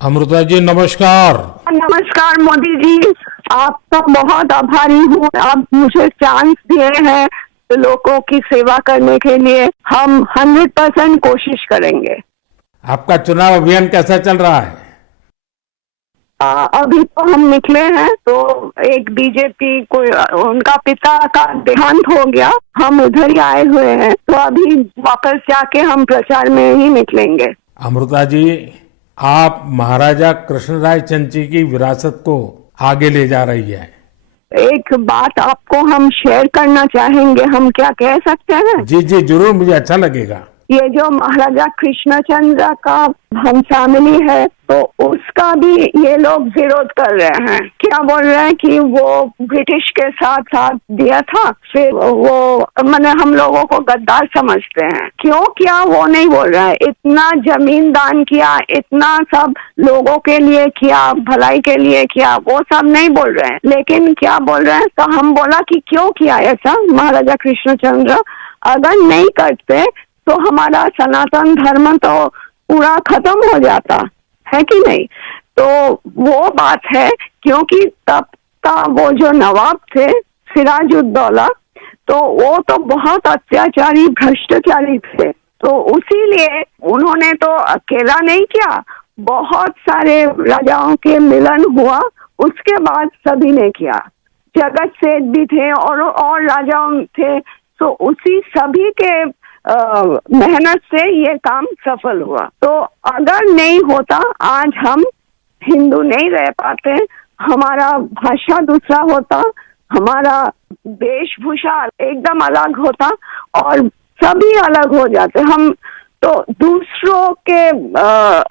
अमृता जी नमस्कार। नमस्कार मोदी जी। आपका बहुत आभारी हूँ। आप मुझे चांस दिए हैं लोगों की सेवा करने के लिए। हम 100% कोशिश करेंगे। आपका चुनाव अभियान कैसा चल रहा है? अभी तो हम निकले हैं तो एक बीजेपी को उनका पिता का देहांत हो गया, हम उधर ही आए हुए हैं तो अभी वापस जाके हम प्रचार में ही निकलेंगे। अमृता जी, आप महाराजा कृष्णराय चंद जी की विरासत को आगे ले जा रही है। एक बात आपको हम शेयर करना चाहेंगे, हम क्या कह सकते हैं? जी जी जरूर, मुझे अच्छा लगेगा। ये जो महाराजा कृष्णचंद्र का हम फैमिली है तो उसका भी ये लोग विरोध कर रहे हैं। क्या बोल रहे हैं कि वो ब्रिटिश के साथ साथ दिया था, फिर वो मैंने हम लोगों को गद्दार समझते हैं। क्यों किया वो नहीं बोल रहे हैं। इतना जमीन दान किया, इतना सब लोगों के लिए किया, भलाई के लिए किया, वो सब नहीं बोल रहे हैं। लेकिन क्या बोल रहे हैं, तो हम बोला कि क्यों किया ऐसा महाराजा कृष्णचंद्र, अगर नहीं करते तो हमारा सनातन धर्म तो पूरा खत्म हो जाता है कि नहीं। तो वो बात है, क्योंकि तब का वो जो नवाब थे सिराजुद्दौला, तो वो तो बहुत अत्याचारी भ्रष्टाचारी थे। तो उसीलिए उन्होंने तो अकेला नहीं किया, बहुत सारे राजाओं के मिलन हुआ, उसके बाद सभी ने किया। जगत सेठ भी थे और राजाओं थे। तो उसी सभी के मेहनत से ये काम सफल हुआ। तो अगर नहीं होता आज हम हिंदू नहीं रह पाते, हमारा भाषा दूसरा होता, हमारा वेशभूषा एकदम अलग होता और सभी अलग हो जाते। हम तो दूसरों के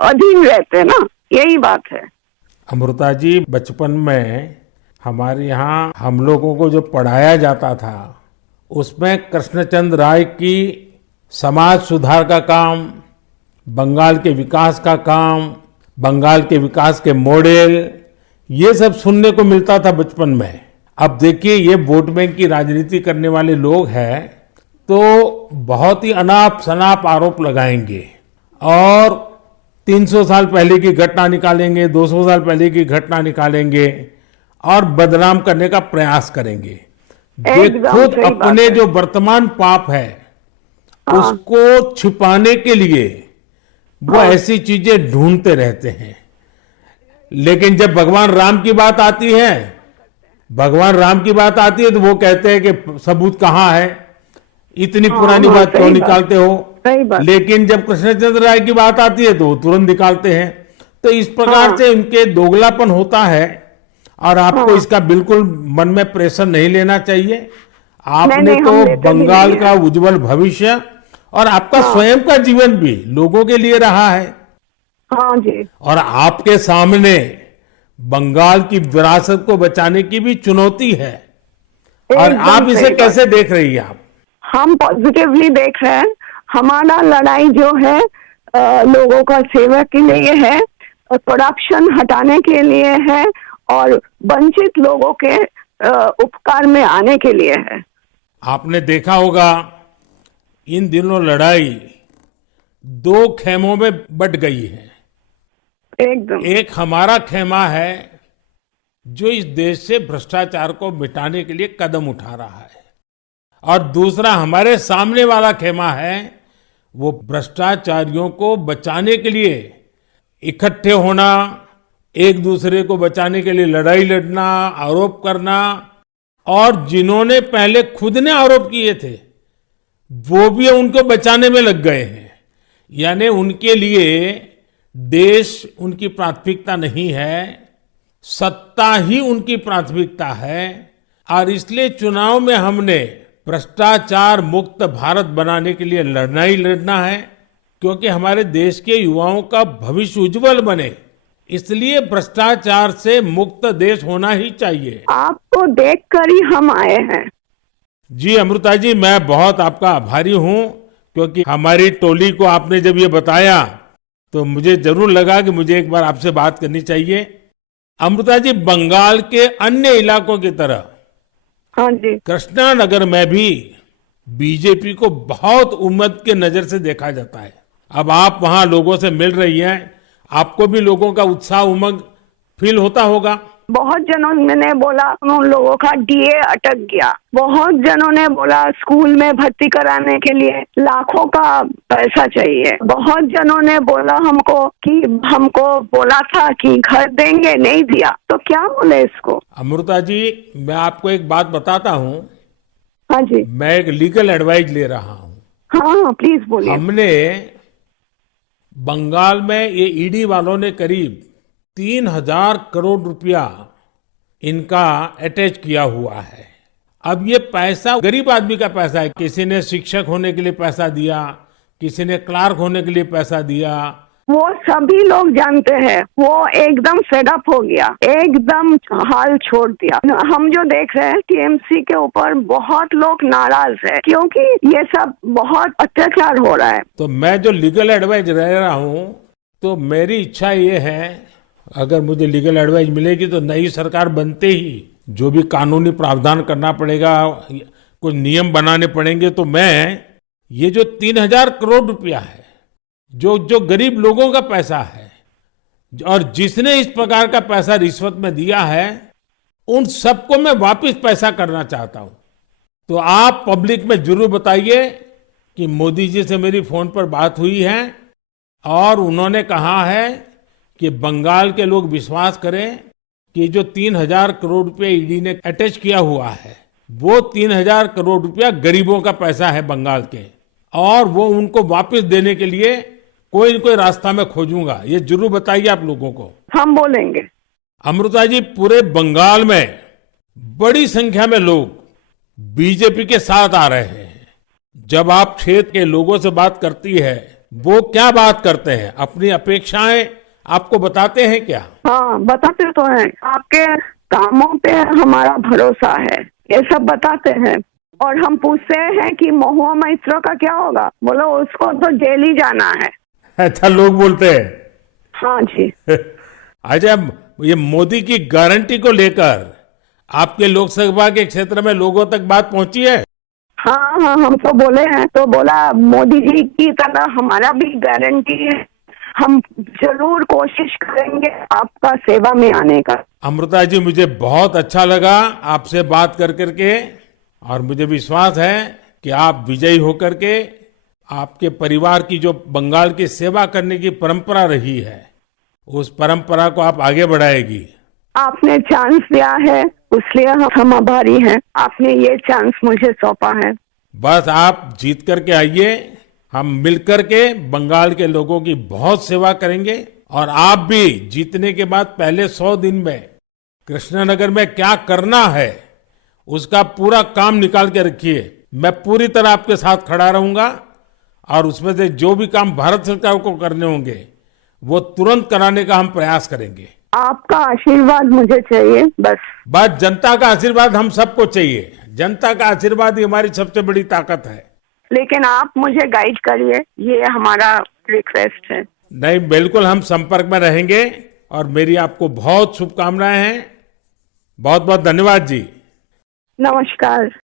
अधीन रहते ना, यही बात है। अमृता जी, बचपन में हमारे यहाँ हम लोगों को जो पढ़ाया जाता था उसमें कृष्णचंद्र राय की समाज सुधार का काम, बंगाल के विकास का काम, बंगाल के विकास के मॉडल, ये सब सुनने को मिलता था बचपन में। अब देखिए, ये वोट बैंक की राजनीति करने वाले लोग हैं तो बहुत ही अनाप शनाप आरोप लगाएंगे और 300 साल पहले की घटना निकालेंगे, 200 साल पहले की घटना निकालेंगे और बदनाम करने का प्रयास करेंगे। ये खुद अपने जो वर्तमान पाप है उसको छिपाने के लिए वो ऐसी चीजें ढूंढते रहते हैं। लेकिन जब भगवान राम की बात आती है, भगवान राम की बात आती है तो वो कहते हैं कि सबूत कहाँ है, इतनी पुरानी बात क्यों निकालते हो। लेकिन जब कृष्णचंद्र राय की बात आती है तो वो तुरंत निकालते हैं। तो इस प्रकार से उनके दोगलापन होता है और आपको इसका बिल्कुल मन में प्रेशर नहीं लेना चाहिए। आपने तो बंगाल का उज्जवल भविष्य और आपका स्वयं का जीवन भी लोगों के लिए रहा है। हाँ जी। और आपके सामने बंगाल की विरासत को बचाने की भी चुनौती है। और आप इसे कैसे देख रही हैं? आप? हम पॉजिटिवली देख रहे हैं। हमारा लड़ाई जो है लोगों का सेवा के लिए है, करप्शन हटाने के लिए है और वंचित लोगों के उपकार में आने के लिए है। आपने देखा होगा इन दिनों लड़ाई दो खेमों में बट गई है। एकदम। एक हमारा खेमा है जो इस देश से भ्रष्टाचार को मिटाने के लिए कदम उठा रहा है और दूसरा हमारे सामने वाला खेमा है, वो भ्रष्टाचारियों को बचाने के लिए इकट्ठे होना, एक दूसरे को बचाने के लिए लड़ाई लड़ना, आरोप करना, और जिन्होंने पहले खुद ने आरोप किए थे वो भी उनको बचाने में लग गए हैं। यानी उनके लिए देश उनकी प्राथमिकता नहीं है, सत्ता ही उनकी प्राथमिकता है। और इसलिए चुनाव में हमने भ्रष्टाचार मुक्त भारत बनाने के लिए लड़ाई लड़ना है, क्योंकि हमारे देश के युवाओं का भविष्य उज्जवल बने, इसलिए भ्रष्टाचार से मुक्त देश होना ही चाहिए। आपको देखकर ही हम आए हैं। जी अमृता जी, मैं बहुत आपका आभारी हूं, क्योंकि हमारी टोली को आपने जब ये बताया तो मुझे जरूर लगा कि मुझे एक बार आपसे बात करनी चाहिए। अमृता जी, बंगाल के अन्य इलाकों की तरह हाँ जी, कृष्णा नगर में भी बीजेपी को बहुत उम्मीद के नजर से देखा जाता है। अब आप वहां लोगों से मिल रही हैं आपको भी लोगों का उत्साह उमंग फील होता होगा। बहुत जनों ने बोला उन लोगों का डीए अटक गया। बहुत जनों ने बोला स्कूल में भर्ती कराने के लिए लाखों का पैसा चाहिए। बहुत जनों ने बोला हमको बोला था कि घर देंगे, नहीं दिया। तो क्या बोले इसको। अमृता जी, मैं आपको एक बात बताता हूँ। हाँ जी। मैं एक लीगल एडवाइस ले रहा हूँ। हाँ प्लीज बोलिए। हमने बंगाल में ये ईडी वालों ने करीब 3,000 करोड़ रुपया इनका अटैच किया हुआ है। अब ये पैसा गरीब आदमी का पैसा है। किसी ने शिक्षक होने के लिए पैसा दिया, किसी ने क्लार्क होने के लिए पैसा दिया। वो सभी लोग जानते हैं। वो एकदम फेडअप हो गया, एकदम हाल छोड़ दिया। हम जो देख रहे हैं टीएमसी के ऊपर बहुत लोग नाराज है क्योंकि ये सब बहुत अत्याचार हो रहा है। तो मैं जो लीगल एडवाइस ले रहा हूँ, तो मेरी इच्छा ये है, अगर मुझे लीगल एडवाइस मिलेगी तो नई सरकार बनते ही जो भी कानूनी प्रावधान करना पड़ेगा, कुछ नियम बनाने पड़ेंगे, तो मैं ये जो 3,000 करोड़ रुपया है, जो गरीब लोगों का पैसा है और जिसने इस प्रकार का पैसा रिश्वत में दिया है, उन सबको मैं वापस पैसा करना चाहता हूं। तो आप पब्लिक में जरूर बताइए कि मोदी जी से मेरी फोन पर बात हुई है और उन्होंने कहा है कि बंगाल के लोग विश्वास करें कि जो 3,000 करोड़ रुपया ईडी ने अटैच किया हुआ है, वो 3,000 करोड़ रुपया गरीबों का पैसा है बंगाल के, और वो उनको वापस देने के लिए कोई न कोई रास्ता मैं खोजूंगा। ये जरूर बताइए आप लोगों को। हम बोलेंगे। अमृता जी, पूरे बंगाल में बड़ी संख्या में लोग बीजेपी के साथ आ रहे हैं। जब आप क्षेत्र के लोगों से बात करती है, वो क्या बात करते हैं? अपनी अपेक्षाएं आपको बताते हैं क्या? हाँ बताते तो हैं। आपके कामों पे हमारा भरोसा है, ये सब बताते हैं। और हम पूछते हैं कि महुआ मैत्रो का क्या होगा, बोलो उसको तो जेल ही जाना है। अच्छा, लोग बोलते हैं। हाँ जी। अच्छा, ये मोदी की गारंटी को लेकर आपके लोकसभा के क्षेत्र में लोगों तक बात पहुंची है? हाँ हाँ, हम तो बोले हैं। तो बोला मोदी जी की तरह हमारा भी गारंटी है, हम जरूर कोशिश करेंगे आपका सेवा में आने का। अमृता जी, मुझे बहुत अच्छा लगा आपसे बात कर करके, और मुझे विश्वास है कि आप विजयी होकर के आपके परिवार की जो बंगाल की सेवा करने की परंपरा रही है, उस परंपरा को आप आगे बढ़ाएगी। आपने चांस दिया है, इसलिए हम आभारी हैं। आपने ये चांस मुझे सौंपा है। बस आप जीत करके आइए, हम मिलकर के बंगाल के लोगों की बहुत सेवा करेंगे। और आप भी जीतने के बाद पहले 100 दिन में कृष्णनगर में क्या करना है, उसका पूरा काम निकाल के रखिए। मैं पूरी तरह आपके साथ खड़ा रहूंगा, और उसमें से जो भी काम भारत सरकार को करने होंगे वो तुरंत कराने का हम प्रयास करेंगे। आपका आशीर्वाद मुझे चाहिए बस जनता का आशीर्वाद हम सबको चाहिए। जनता का आशीर्वाद ही हमारी सबसे बड़ी ताकत है। लेकिन आप मुझे गाइड करिए, ये हमारा रिक्वेस्ट है। नहीं, बिल्कुल हम संपर्क में रहेंगे, और मेरी आपको बहुत शुभकामनाएं हैं। बहुत बहुत धन्यवाद जी। नमस्कार।